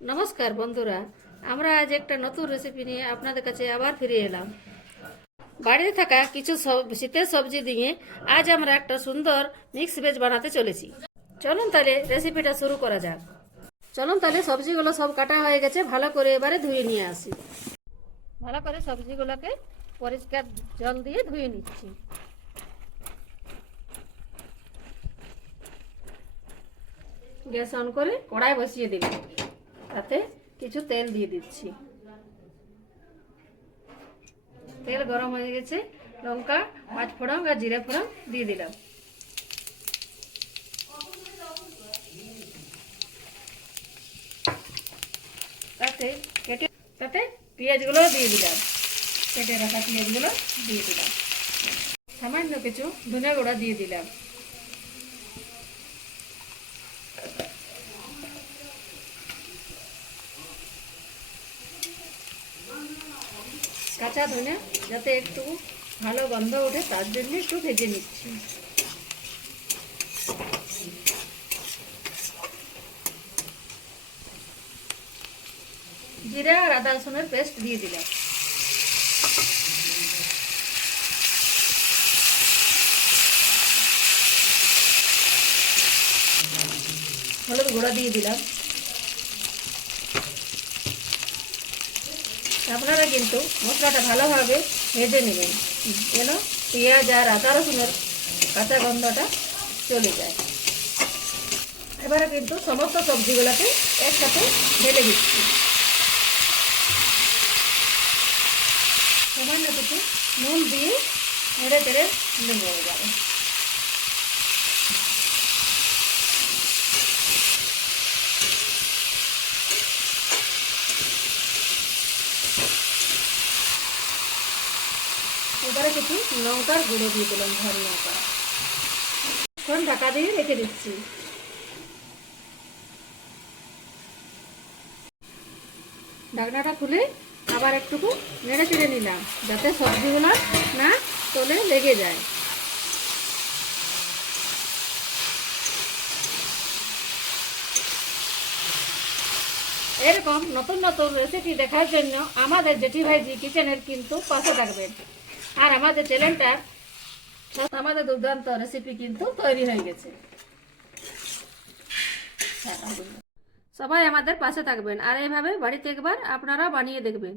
নমস্কার বন্ধুরা, আমরা আজ একটা নতুন রেসিপি নিয়ে আপনাদের কাছে আবার ফিরে এলাম। বাড়িতে থাকা কিছু শীতের সবজি দিয়ে আজ আমরা একটা সুন্দর মিক্স ভেজ বানাতে চলেছি। চলুন তাহলে রেসিপিটা শুরু করা যাক। চলুন তাহলে সবজিগুলো সব কাটা হয়ে গেছে, ভালো করে এবারে ধুয়ে নিয়ে আসি। ভালো করে সবজিগুলোকে পরিষ্কার জল দিয়ে ধুয়ে নিচ্ছি। গ্যাস অন করে কড়াই বসিয়ে দিলাম, তাতে কিছু তেল দিয়ে দিচ্ছি। তেল গরম হয়ে গেছে, লঙ্কা, পাঁচ ফোড়ন আর জিরে ফোড়ন দিয়ে দিলাম। তাতে পেঁয়াজগুলো দিয়ে দিলাম, কেটে রাখা পেঁয়াজগুলো দিয়ে দিলাম। সামান্য কিছু ধনে গুঁড়া দিয়ে দিলাম। কাঁচা ধনে যাতে একটু ভালো গন্ধ ওঠে তার জন্য একটু ভেজে নিচ্ছি। জিরা আর আদা রসুনের পেস্ট দিয়ে দিলাম। হলুদ গুঁড়া দিয়ে দিলাম। আপনারা কিন্তু মশলাটা ভালোভাবে ভেজে নেবেন, যেন পেঁয়াজ আর আদা রসুনের কাঁচা গন্ধটা চলে যায়। এবারে কিন্তু সমস্ত সবজিগুলোকে একসাথে ঢেলে দিচ্ছি। সামান্য কিছু নুন দিয়ে নেড়ে চেড়ে নেব। এবারে এবারে কিছু লঙ্কার গুঁড়ো দিয়ে দিলাম, ঝাল লঙ্কা। এখন ঢাকা দিয়ে রেখে দিচ্ছি। ঢাকনাটা খুলে আবার একটুকু নেড়ে চেড়ে নিলাম, যাতে সবজিগুলো না তলে লেগে যায়। এরকম নতুন নতুন রেসিপি দেখার জন্য আমাদের জেঠি ভাইজি কিচেনের কিন্তু পাশে থাকবেন। আর আমাদের চ্যানেলটা, আমাদের দুর্দান্ত রেসিপি কিন্তু তৈরি হয়ে গেছে। সবাই আমাদের পাশে থাকবেন আর এইভাবে বাড়িতে একবার আপনারা বানিয়ে দেখবেন।